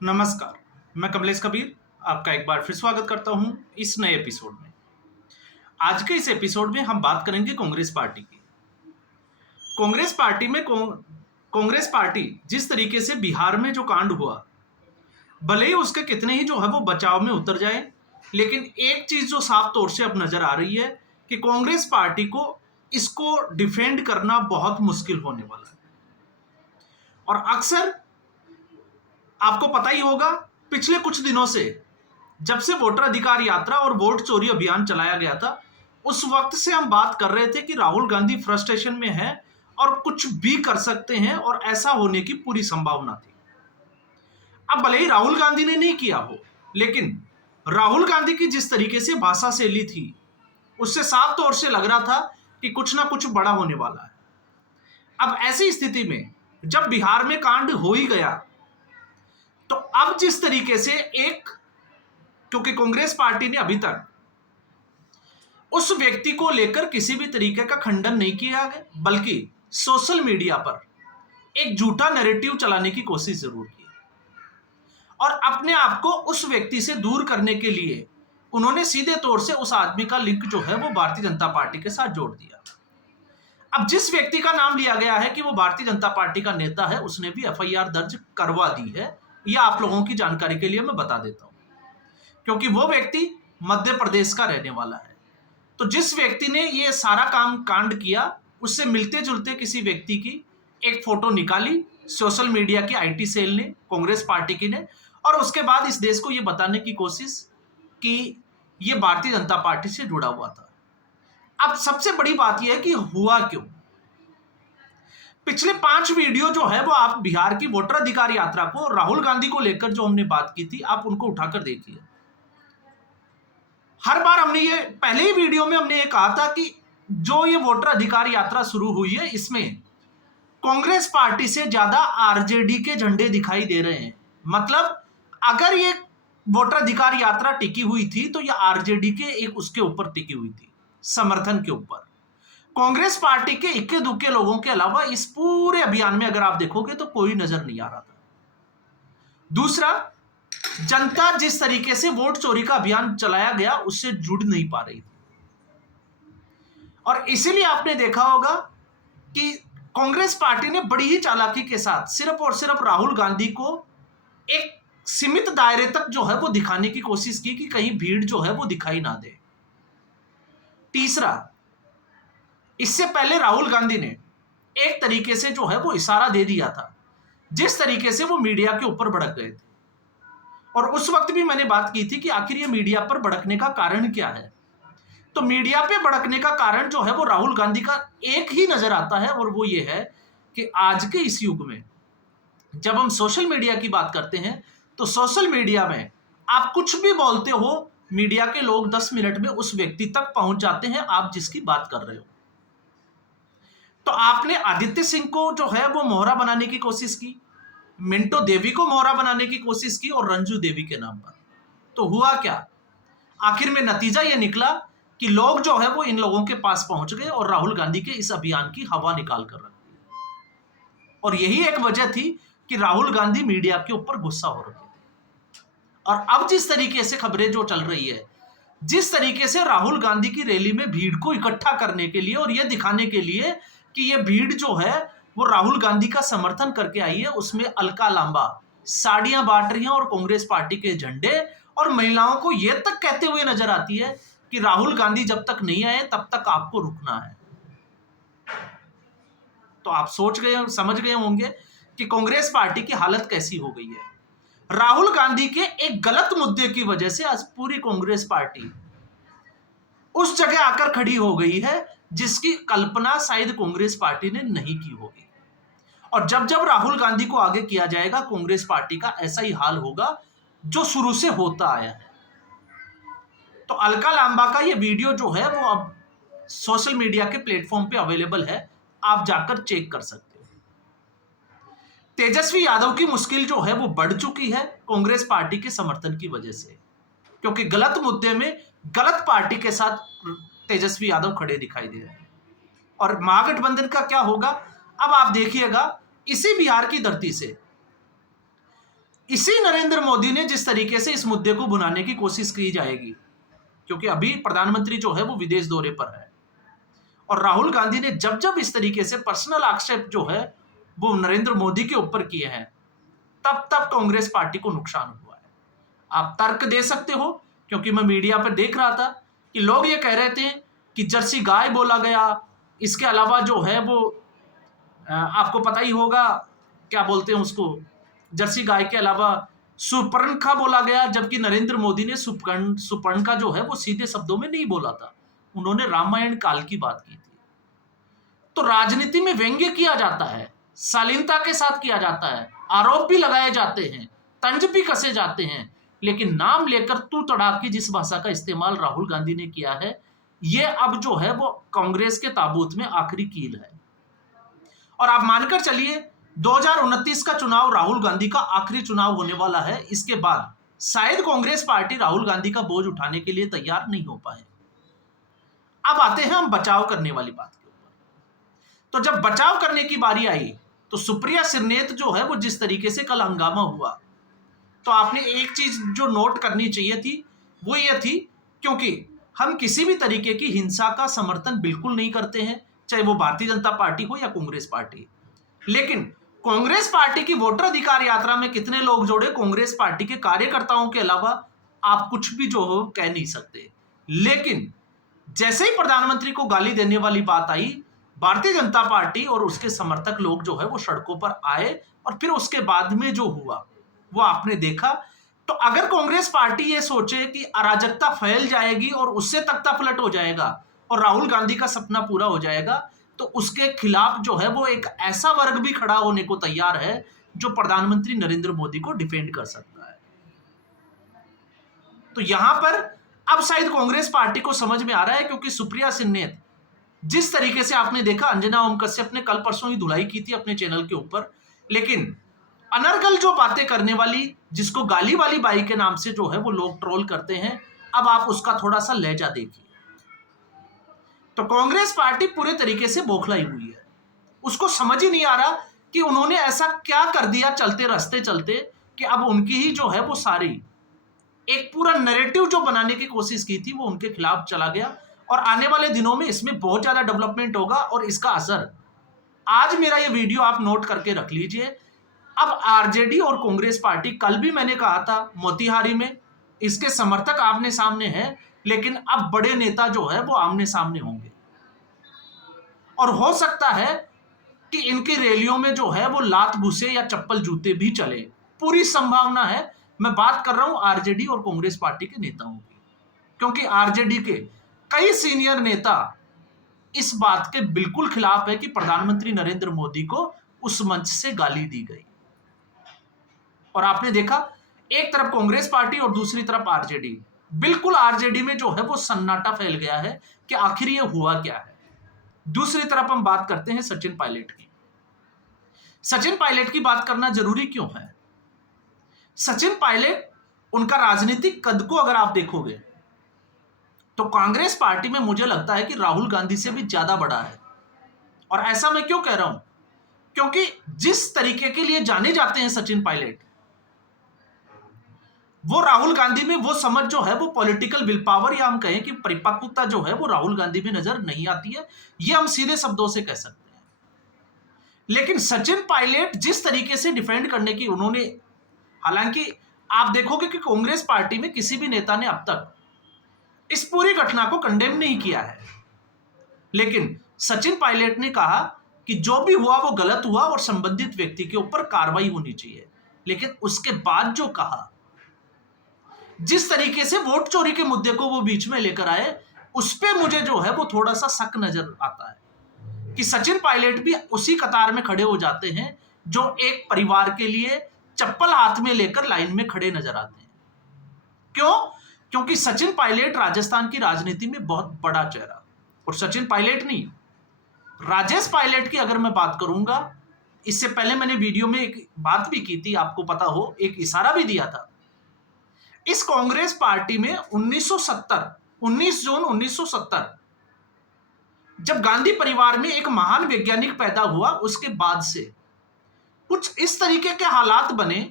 नमस्कार, मैं कमलेश कबीर आपका एक बार फिर स्वागत करता हूं इस नए एपिसोड में। आज के इस एपिसोड में हम बात करेंगे कांग्रेस पार्टी की। कांग्रेस पार्टी में कांग्रेस पार्टी जिस तरीके से बिहार में जो कांड हुआ, भले ही उसके कितने ही जो है वो बचाव में उतर जाए, लेकिन एक चीज जो साफ तौर से अब नजर आ रही है कि कांग्रेस पार्टी को इसको डिफेंड करना बहुत मुश्किल होने वाला है। और अक्सर आपको पता ही होगा, पिछले कुछ दिनों से जब से वोटर अधिकार यात्रा और वोट चोरी अभियान चलाया गया था, उस वक्त से हम बात कर रहे थे कि राहुल गांधी फ्रस्ट्रेशन में है और कुछ भी कर सकते हैं और ऐसा होने की पूरी संभावना थी। अब भले ही राहुल गांधी ने नहीं किया हो, लेकिन राहुल गांधी की जिस तरीके से भाषा शैली थी, उससे साफ तौर से लग रहा था कि कुछ ना कुछ बड़ा होने वाला है। अब ऐसी स्थिति में जब बिहार में कांड हो ही गया, तो अब जिस तरीके से क्योंकि कांग्रेस पार्टी ने अभी तक उस व्यक्ति को लेकर किसी भी तरीके का खंडन नहीं किया है, बल्कि सोशल मीडिया पर एक झूठा नैरेटिव चलाने की कोशिश जरूर की और अपने आप को उस व्यक्ति से दूर करने के लिए उन्होंने सीधे तौर से उस आदमी का लिंक जो है वो भारतीय जनता पार्टी के साथ जोड़ दिया। अब जिस व्यक्ति का नाम लिया गया है कि वो भारतीय जनता पार्टी का नेता है, उसने भी एफआईआर दर्ज करवा दी है। यह आप लोगों की जानकारी के लिए मैं बता देता हूं, क्योंकि वो व्यक्ति मध्य प्रदेश का रहने वाला है। तो जिस व्यक्ति ने ये सारा काम कांड किया, उससे मिलते जुलते किसी व्यक्ति की एक फोटो निकाली सोशल मीडिया की आईटी सेल ने, कांग्रेस पार्टी की ने, और उसके बाद इस देश को ये बताने की कोशिश कि ये भारतीय जनता पार्टी से जुड़ा हुआ था। अब सबसे बड़ी बात यह है कि हुआ क्यों। पिछले 5 वीडियो जो है वो आप बिहार की वोटर अधिकार यात्रा को, राहुल गांधी को लेकर जो हमने बात की थी, आप उनको उठाकर देखिए। हर बार हमने ये पहले ही वीडियो में हमने ये कहा था कि जो ये वोटर अधिकार यात्रा शुरू हुई है, इसमें कांग्रेस पार्टी से ज्यादा आरजेडी के झंडे दिखाई दे रहे हैं। मतलब अगर ये वोटर अधिकार यात्रा टिकी हुई थी तो ये आरजेडी के एक उसके ऊपर टिकी हुई थी, समर्थन के ऊपर। कांग्रेस पार्टी के इक्के दुक्के लोगों के अलावा इस पूरे अभियान में अगर आप देखोगे तो कोई नजर नहीं आ रहा था। दूसरा, जनता जिस तरीके से वोट चोरी का अभियान चलाया गया उससे जुड़ नहीं पा रही थी, और इसीलिए आपने देखा होगा कि कांग्रेस पार्टी ने बड़ी ही चालाकी के साथ सिर्फ और सिर्फ राहुल गांधी को एक सीमित दायरे तक जो है वो दिखाने की कोशिश की कि कहीं भीड़ जो है वो दिखाई ना दे। तीसरा, इससे पहले राहुल गांधी ने एक तरीके से जो है वो इशारा दे दिया था, जिस तरीके से वो मीडिया के ऊपर भड़क गए थे। और उस वक्त भी मैंने बात की थी कि आखिर ये मीडिया पर भड़कने का कारण क्या है। तो मीडिया पे भड़कने का कारण जो है वो राहुल गांधी का एक ही नजर आता है, और वो ये है कि आज के इस युग में जब हम सोशल मीडिया की बात करते हैं, तो सोशल मीडिया में आप कुछ भी बोलते हो, मीडिया के लोग 10 मिनट में उस व्यक्ति तक पहुंच जाते हैं आप जिसकी बात कर रहे हो। तो आपने आदित्य सिंह को जो है वो मोहरा बनाने की कोशिश की, मिंटो देवी को मोहरा बनाने की कोशिश की, और रंजू देवी के नाम पर। तो हुआ क्या? आखिर में नतीजा यह निकला कि लोग जो है वो इन लोगों के पास पहुंच गए और राहुल गांधी के इस अभियान की हवा निकाल कर रख दी। और यही एक वजह थी कि राहुल गांधी मीडिया के ऊपर गुस्सा हो रहे थे। और अब जिस तरीके से खबरें जो चल रही है, जिस तरीके से राहुल गांधी की रैली में भीड़ को इकट्ठा करने के लिए और यह दिखाने के लिए कि यह भीड़ जो है वो राहुल गांधी का समर्थन करके आई है, उसमें अलका लांबा साड़ियां बांट रही हैं और कांग्रेस पार्टी के झंडे, और महिलाओं को यह तक कहते हुए नजर आती है कि राहुल गांधी जब तक नहीं आए तब तक आपको रुकना है। तो आप समझ गए होंगे कि कांग्रेस पार्टी की हालत कैसी हो गई है। राहुल गांधी के एक गलत मुद्दे की वजह से आज पूरी कांग्रेस पार्टी उस जगह आकर खड़ी हो गई है जिसकी कल्पना शायद कांग्रेस पार्टी ने नहीं की होगी। और जब जब राहुल गांधी को आगे किया जाएगा, कांग्रेस पार्टी का ऐसा ही हाल होगा जो शुरू से होता आया है। तो अलका लांबा का ये वीडियो जो है वो अब सोशल मीडिया के प्लेटफॉर्म पे अवेलेबल है, आप जाकर चेक कर सकते हो। तेजस्वी यादव की मुश्किल जो है वो बढ़ चुकी है कांग्रेस पार्टी के समर्थन की वजह से, क्योंकि गलत मुद्दे में गलत पार्टी के साथ तेजस्वी यादव खड़े दिखाई दे रहे हैं। और महागठबंधन का क्या होगा, अब आप देखिएगा। इसी बिहार की धरती से इसी नरेंद्र मोदी ने जिस तरीके से इस मुद्दे को भुनाने की कोशिश की जाएगी, क्योंकि अभी प्रधानमंत्री जो है वो विदेश दौरे पर है, और राहुल गांधी ने जब जब इस तरीके से पर्सनल आक्षेप जो है वो नरेंद्र मोदी के ऊपर किए हैं, तब तब कांग्रेस पार्टी को नुकसान हुआ है। आप तर्क दे सकते हो, क्योंकि मैं मीडिया पर देख रहा था कि लोग ये कह रहे थे कि जर्सी गाय बोला गया, इसके अलावा जो है वो आपको पता ही होगा क्या बोलते हैं उसको, जर्सी गाय के अलावा सुपर्णखा बोला गया, जबकि नरेंद्र मोदी ने सुपर्णखा जो है वो सीधे शब्दों में नहीं बोला था, उन्होंने रामायण काल की बात की थी। तो राजनीति में व्यंग्य किया जाता है, शालीनता के साथ किया जाता है, आरोप भी लगाए जाते हैं, तंज भी कसे जाते हैं, लेकिन नाम लेकर तू तड़ाक की जिस भाषा का इस्तेमाल राहुल गांधी ने किया है, ये अब जो है वो कांग्रेस के ताबूत में आखिरी कील है। और आप मानकर चलिए 2029 का चुनाव राहुल गांधी का आखिरी चुनाव होने वाला है, इसके बाद शायद कांग्रेस पार्टी राहुल गांधी का बोझ उठाने के लिए तैयार नहीं हो पाए। अब आते हैं हम बचाव करने वाली बात के ऊपर। तो जब बचाव करने की बारी आई तो सुप्रिया सिरनेत जो है वो जिस तरीके से कल हंगामा हुआ, तो आपने एक चीज जो नोट करनी चाहिए थी वो ये थी, क्योंकि हम किसी भी तरीके की हिंसा का समर्थन बिल्कुल नहीं करते हैं, चाहे वो भारतीय जनता पार्टी हो या कांग्रेस पार्टी। लेकिन कांग्रेस पार्टी की वोटर अधिकार यात्रा में कितने लोग जोड़े, कांग्रेस पार्टी के कार्यकर्ताओं के अलावा आप कुछ भी जो हो कह नहीं सकते। लेकिन जैसे ही प्रधानमंत्री को गाली देने वाली बात आई, भारतीय जनता पार्टी और उसके समर्थक लोग जो है वो सड़कों पर आए, और फिर उसके बाद में जो हुआ वो आपने देखा। तो अगर कांग्रेस पार्टी ये सोचे कि अराजकता फैल जाएगी और उससे तख्तापलट हो जाएगा और राहुल गांधी का सपना पूरा हो जाएगा, तो उसके खिलाफ जो है वो एक ऐसा वर्ग भी खड़ा होने को तैयार है जो प्रधानमंत्री नरेंद्र मोदी को डिफेंड कर सकता है। तो यहां पर अब शायद कांग्रेस पार्टी को समझ में आ रहा है, क्योंकि सुप्रिया सिन्नेत जिस तरीके से आपने देखा, अंजना ओम कश्यप ने कल परसों ही धुलाई की थी अपने चैनल के ऊपर, लेकिन अनर्गल जो बातें करने वाली, जिसको गाली वाली बाई के नाम से जो है वो लोग ट्रोल करते हैं, अब आप उसका थोड़ा सा लहजा देखिए। तो कांग्रेस पार्टी पूरे तरीके से बौखलाई हुई है, उसको समझ ही नहीं आ रहा कि उन्होंने ऐसा क्या कर दिया चलते रास्ते चलते कि अब उनकी ही जो है वो सारी एक पूरा नैरेटिव जो बनाने की कोशिश की थी वो उनके खिलाफ चला गया। और आने वाले दिनों में इसमें बहुत ज्यादा डेवलपमेंट होगा और इसका असर, आज मेरा ये वीडियो आप नोट करके रख लीजिए। अब आरजेडी और कांग्रेस पार्टी, कल भी मैंने कहा था मोतिहारी में इसके समर्थक आमने सामने हैं, लेकिन अब बड़े नेता जो है वो आमने सामने होंगे, और हो सकता है कि इनकी रैलियों में जो है वो लात घुसे या चप्पल जूते भी चले, पूरी संभावना है। मैं बात कर रहा हूं आरजेडी और कांग्रेस पार्टी के नेताओं की, क्योंकि आरजेडी के कई सीनियर नेता इस बात के बिल्कुल खिलाफ है कि प्रधानमंत्री नरेंद्र मोदी को उस मंच से गाली दी गई। और आपने देखा एक तरफ कांग्रेस पार्टी और दूसरी तरफ आरजेडी, बिल्कुल आरजेडी में जो है वो सन्नाटा फैल गया है कि आखिर ये हुआ क्या है। दूसरी तरफ हम बात करते हैं सचिन पायलट की। सचिन पायलट की बात करना जरूरी क्यों है? सचिन पायलट, उनका राजनीतिक कद को अगर आप देखोगे तो कांग्रेस पार्टी में मुझे लगता है कि राहुल गांधी से भी ज्यादा बड़ा है। और ऐसा मैं क्यों कह रहा हूं? क्योंकि जिस तरीके के लिए जाने जाते हैं सचिन पायलट, वो राहुल गांधी में वो समझ जो है वो पॉलिटिकल विल पावर, या हम कहें कि परिपक्वता जो है वो राहुल गांधी में नजर नहीं आती है, ये हम सीधे शब्दों से कह सकते हैं। लेकिन सचिन पायलट जिस तरीके से डिफेंड करने की उन्होंने, हालांकि आप देखोगे कि कांग्रेस पार्टी में किसी भी नेता ने अब तक इस पूरी घटना को कंडेम नहीं किया है, लेकिन सचिन पायलट ने कहा कि जो भी हुआ वो गलत हुआ और संबंधित व्यक्ति के ऊपर कार्रवाई होनी चाहिए। लेकिन उसके बाद जो कहा, जिस तरीके से वोट चोरी के मुद्दे को वो बीच में लेकर आए, उस पे मुझे जो है वो थोड़ा सा शक नजर आता है कि सचिन पायलट भी उसी कतार में खड़े हो जाते हैं जो एक परिवार के लिए चप्पल हाथ में लेकर लाइन में खड़े नजर आते हैं। क्यों? क्योंकि सचिन पायलट राजस्थान की राजनीति में बहुत बड़ा चेहरा, और सचिन पायलट नहीं, राजेश पायलट की अगर मैं बात करूंगा, इससे पहले मैंने वीडियो में एक बात भी की थी, आपको पता हो, एक इशारा भी दिया था। इस कांग्रेस पार्टी में 19 जून 1970 जब गांधी परिवार में एक महान वैज्ञानिक पैदा हुआ, उसके बाद से कुछ इस तरीके के हालात बने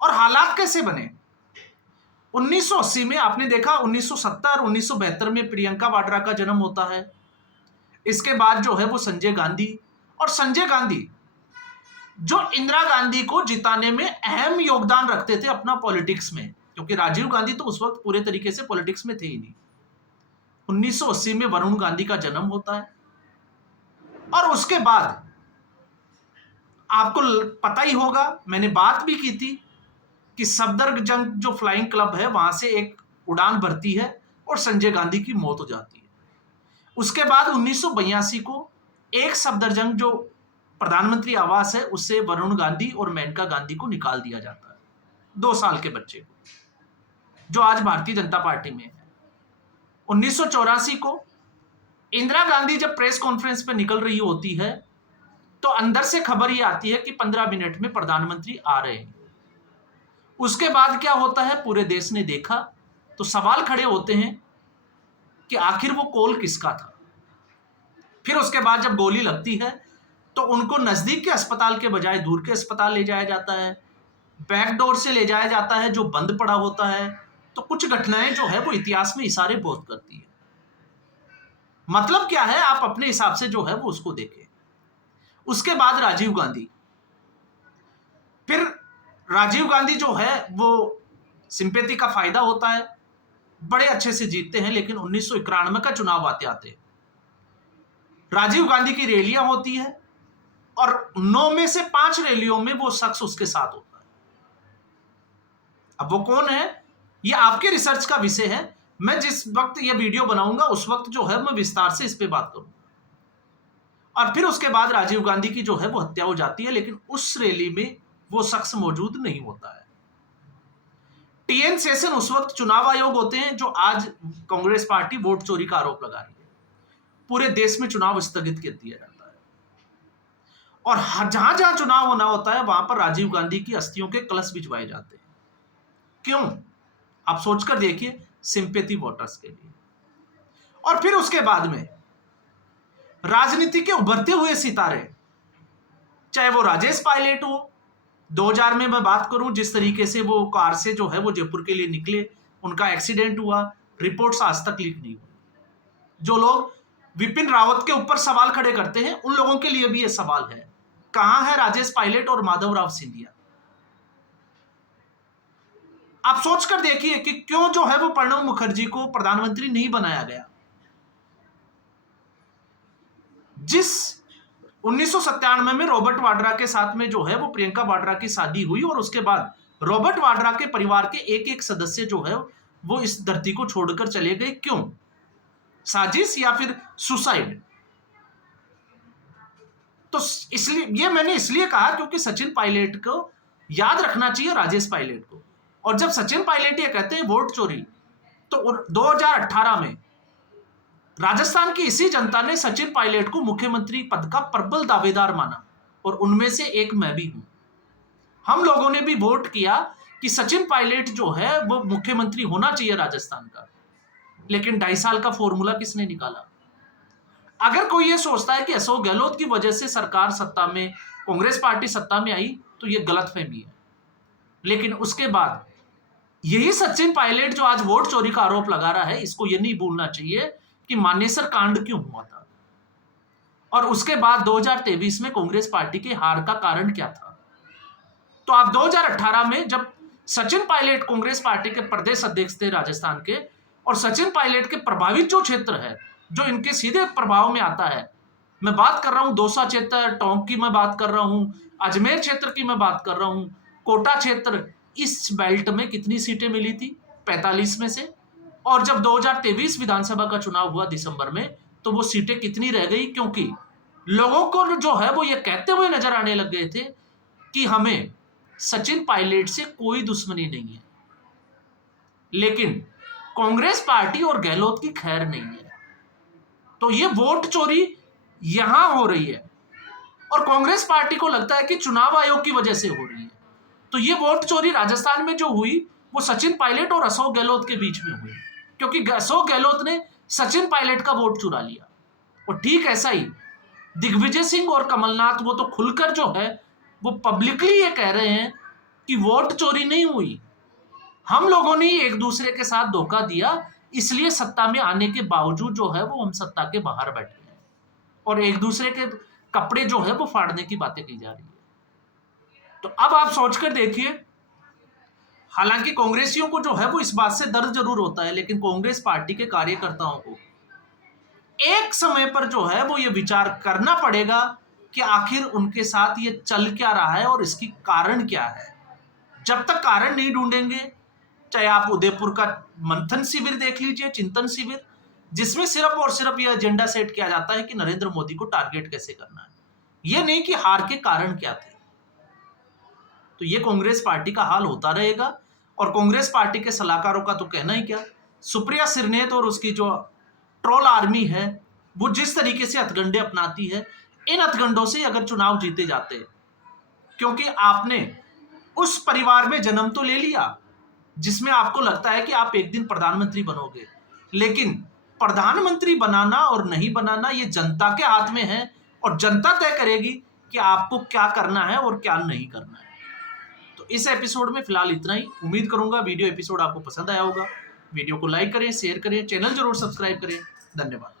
और हालात कैसे बने? 1980 में आपने देखा, 1970 1972 में प्रियंका वाड्रा का जन्म होता है। इसके बाद जो है वो संजय गांधी, और संजय गांधी जो इंदिरा गांधी को जिताने में अहम योगदान रखते थे अपना पॉलिटिक्स में, क्योंकि राजीव गांधी तो उस वक्त पूरे तरीके से पॉलिटिक्स में थे ही नहीं। 1980 में वरुण गांधी का जन्म होता है, और उसके बाद आपको पता ही होगा, मैंने बात भी की थी कि सफदरजंग जो फ्लाइंग क्लब है वहां से एक उड़ान भरती है और संजय गांधी की मौत हो जाती है। उसके बाद 1982 को एक सफदरजंग जो प्रधानमंत्री आवास है उससे वरुण गांधी और मेनका गांधी को निकाल दिया जाता है, 2 साल के बच्चे को, जो आज भारतीय जनता पार्टी में है। 1984 को इंदिरा गांधी जब प्रेस कॉन्फ्रेंस पे निकल रही होती है तो अंदर से खबर ये आती है कि 15 मिनट में प्रधानमंत्री आ रहे हैं। उसके बाद क्या होता है, पूरे देश ने देखा, तो सवाल खड़े होते हैं कि आखिर वो कॉल किसका था। फिर उसके बाद जब गोली लगती है तो उनको नजदीक के अस्पताल के बजाय दूर के अस्पताल ले जाया जाता है, बैकडोर से ले जाया जाता है जो बंद पड़ा होता है। तो कुछ घटनाएं जो है वो इतिहास में इशारे बहुत करती है। मतलब क्या है, आप अपने हिसाब से जो है वो उसको देखें। उसके बाद राजीव गांधी, फिर राजीव गांधी जो है वो सिंपैथी का फायदा होता है, बड़े अच्छे से जीतते हैं, लेकिन 1991 का चुनाव आते आते राजीव गांधी की रैलियां होती है और 9 में से 5 रैलियों में वो शख्स उसके साथ होता है। अब वो कौन है, ये आपके रिसर्च का विषय है। मैं जिस वक्त ये वीडियो बनाऊंगा उस वक्त जो है मैं विस्तार से इस पे बात करूंगा। और फिर उसके बाद राजीव गांधी की जो है वो हत्या हो जाती है, लेकिन उस रैली में वो शख्स मौजूद नहीं होता है। टीएन शेषन उस वक्त चुनाव आयोग होते हैं, जो आज कांग्रेस पार्टी वोट चोरी का आरोप लगा रही है। पूरे देश में चुनाव स्थगित कर दिया जाता है, और जहां जहां चुनाव होना होता है वहां पर राजीव गांधी की अस्थियों के कलश भिजवाए जाते हैं। क्यों? आप सोचकर देखिए, सिंपैथी वोटर्स के लिए। और फिर उसके बाद में राजनीति के उभरते हुए सितारे, चाहे वो राजेश पायलट हो, 2000 में मैं बात करूं, जिस तरीके से वो कार से जो है वो जयपुर के लिए निकले, उनका एक्सीडेंट हुआ, रिपोर्ट्स आज तक लीक नहीं हुई। जो लोग विपिन रावत के ऊपर सवाल खड़े करते हैं उन लोगों के लिए भी ये सवाल है, कहां है राजेश पायलट और माधवराव सिंधिया? आप सोचकर देखिए कि क्यों जो है वो प्रणब मुखर्जी को प्रधानमंत्री नहीं बनाया गया। जिस 1997 में रॉबर्ट वाड्रा के साथ में जो है वो प्रियंका वाड्रा की शादी हुई, और उसके बाद रॉबर्ट वाड्रा के परिवार के एक एक सदस्य जो है वो इस धरती को छोड़कर चले गए। क्यों? साजिश या फिर सुसाइड? तो इसलिए ये मैंने इसलिए कहा क्योंकि सचिन पायलट को याद रखना चाहिए, राजेश पायलट को। और जब सचिन पायलट ये कहते हैं वोट चोरी, तो 2018 में राजस्थान की इसी जनता ने सचिन पायलट को मुख्यमंत्री पद का प्रबल दावेदार माना, और उनमें से एक मैं भी हूं। हम लोगों ने भी वोट किया कि सचिन पायलट जो है वो मुख्यमंत्री होना चाहिए राजस्थान का, लेकिन 2.5 साल का फॉर्मूला किसने निकाला? अगर कोई ये सोचता है कि अशोक गहलोत की वजह से सरकार सत्ता में, कांग्रेस पार्टी सत्ता में आई, तो ये गलतफहमी है। लेकिन उसके बाद यही सचिन पायलट जो आज वोट चोरी का आरोप लगा रहा है, इसको ये नहीं भूलना चाहिए कि मानेसर कांड क्यों हुआ था, और उसके बाद 2023 में कांग्रेस पार्टी के हार का कारण क्या था। तो आप 2018 में जब सचिन पायलट कांग्रेस पार्टी के प्रदेश अध्यक्ष थे राजस्थान के, और सचिन पायलट के प्रभावित जो क्षेत्र है जो इनके सीधे प्रभाव में आता है, मैं बात कर रहा हूं दौसा क्षेत्र, टोंक की मैं बात कर रहा हूं, अजमेर क्षेत्र की मैं बात कर रहा हूं, कोटा क्षेत्र, इस बेल्ट में कितनी सीटें मिली थी? 45 में से। और जब 2023 विधानसभा का चुनाव हुआ दिसंबर में, तो वो सीटें कितनी रह गई? क्योंकि लोगों को जो है वो ये कहते हुए नजर आने लग गए थे कि हमें सचिन पायलट से कोई दुश्मनी नहीं है, लेकिन कांग्रेस पार्टी और गहलोत की खैर नहीं है। तो ये वोट चोरी यहां हो रही है, और कांग्रेस पार्टी को लगता है कि चुनाव आयोग की वजह से हो रही है। तो ये वोट चोरी राजस्थान में जो हुई वो सचिन पायलट और अशोक गहलोत के बीच में हुई, क्योंकि अशोक गहलोत ने सचिन पायलट का वोट चुरा लिया। और ठीक ऐसा ही दिग्विजय सिंह और कमलनाथ, वो तो खुलकर जो है वो पब्लिकली ये कह रहे हैं कि वोट चोरी नहीं हुई, हम लोगों ने एक दूसरे के साथ धोखा दिया, इसलिए सत्ता में आने के बावजूद जो है वो हम सत्ता के बाहर बैठे हैं और एक दूसरे के कपड़े जो है वो फाड़ने की बातें की जा रही है। तो अब आप सोचकर देखिए, हालांकि कांग्रेसियों को जो है वो इस बात से दर्द जरूर होता है, लेकिन कांग्रेस पार्टी के कार्यकर्ताओं को एक समय पर जो है वो ये विचार करना पड़ेगा कि आखिर उनके साथ ये चल क्या रहा है और इसकी कारण क्या है। जब तक कारण नहीं ढूंढेंगे, चाहे आप उदयपुर का मंथन शिविर देख लीजिए, चिंतन शिविर, जिसमें सिर्फ और सिर्फ यह एजेंडा सेट किया जाता है कि नरेंद्र मोदी को टारगेट कैसे करना है, यह नहीं कि हार के कारण क्या थे। तो ये कांग्रेस पार्टी का हाल होता रहेगा और कांग्रेस पार्टी के सलाहकारों का तो कहना ही क्या। सुप्रिया सिरनेत और उसकी जो ट्रोल आर्मी है वो जिस तरीके से हथकंडे अपनाती है, इन हथकंडों से अगर चुनाव जीते जाते हैं, क्योंकि आपने उस परिवार में जन्म तो ले लिया जिसमें आपको लगता है कि आप एक दिन प्रधानमंत्री बनोगे, लेकिन प्रधानमंत्री बनाना और नहीं बनाना ये जनता के हाथ में है और जनता तय करेगी कि आपको क्या करना है और क्या नहीं करना है। तो इस एपिसोड में फिलहाल इतना ही। उम्मीद करूंगा वीडियो एपिसोड आपको पसंद आया होगा। वीडियो को लाइक करें, शेयर करें, चैनल जरूर सब्सक्राइब करें। धन्यवाद।